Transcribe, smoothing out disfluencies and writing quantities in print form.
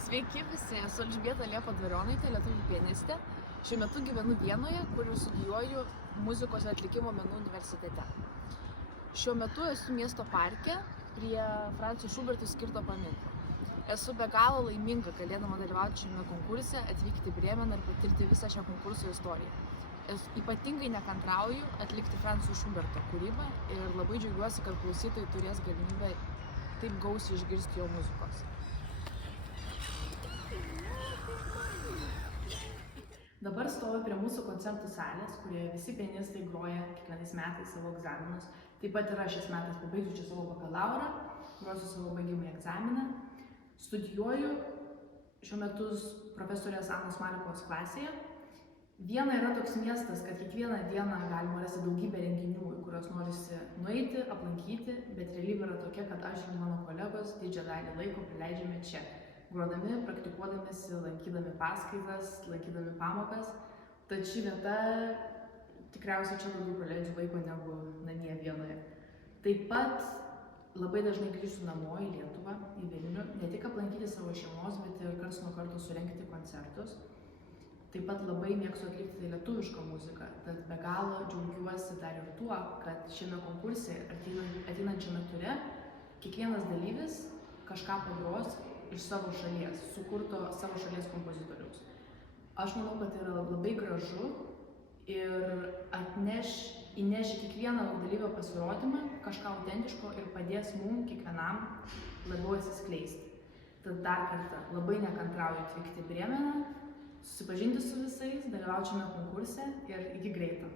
Sveiki visi, esu Elžbieta Liepa Dvarionaitė, lietuvių pianistė. Šiuo metu gyvenu Vienoje, kur studijuoju muzikos ir atlikimo menų universitete. Šiuo metu esu miesto parke prie Francui Šubertui skirto paminklo. Esu be galo laiminga galėdama dalyvauti šiame konkurse, atvykti į Brėmeną ir patirti visą šią konkurso istoriją. Ypatingai nekantrauju atlikti Francui Šuberto kūrybą ir labai džiaugiuosi, kad klausytojai turės galimybę taip gausiai išgirsti jo muzikos. Dabar stoviu prie mūsų koncertų salės, kurioje visi pianistai groja kiekvienais metais savo egzaminus. Taip pat ir aš šiais metais pabaigsiu čia savo bakalaurą, grosiu savo baigiamąjį egzaminą. Studijuoju šiuo metu profesorės Anos Malikos klasėje. Viena yra toks miestas, kad kiekvieną dieną galima rasti daugybę renginių, į kuriuos norisi nueiti, aplankyti, bet realybė yra tokia, kad aš ir mano kolegos didžiąją dalį laiko praleidžiame čia. Grodami, praktikuodamėsi, lankydami paskaitas, lankydami pamokas. Tad ši vieta tikriausiai čia daugiau praleidžiu laiko negu namie Vienoje. Taip pat labai dažnai grįžtu namo į Lietuvą, į Vilnių, ne tik aplankyti savo šeimos, bet ir karts nuo karto surengti koncertus. Taip pat labai mėgstu atlikti lietuvišką muziką, tad be galo džiaugiuosi dar ir tuo, kad šiame konkurse ateinančiame ture kiekvienas dalyvis kažką pagros iš savo šalies, sukurto savo šalies kompozitoriaus. Aš manau, kad tai yra labai gražu ir įneš į kiekvieną dalyvio pasirodymą kažką autentiško ir padės mums kiekvienam labiau atsiskleisti. Tad dar kartą labai nekantrauju atvykti į Brėmeną, susipažinti su visais, dalyvauti šiame konkurse ir iki greito.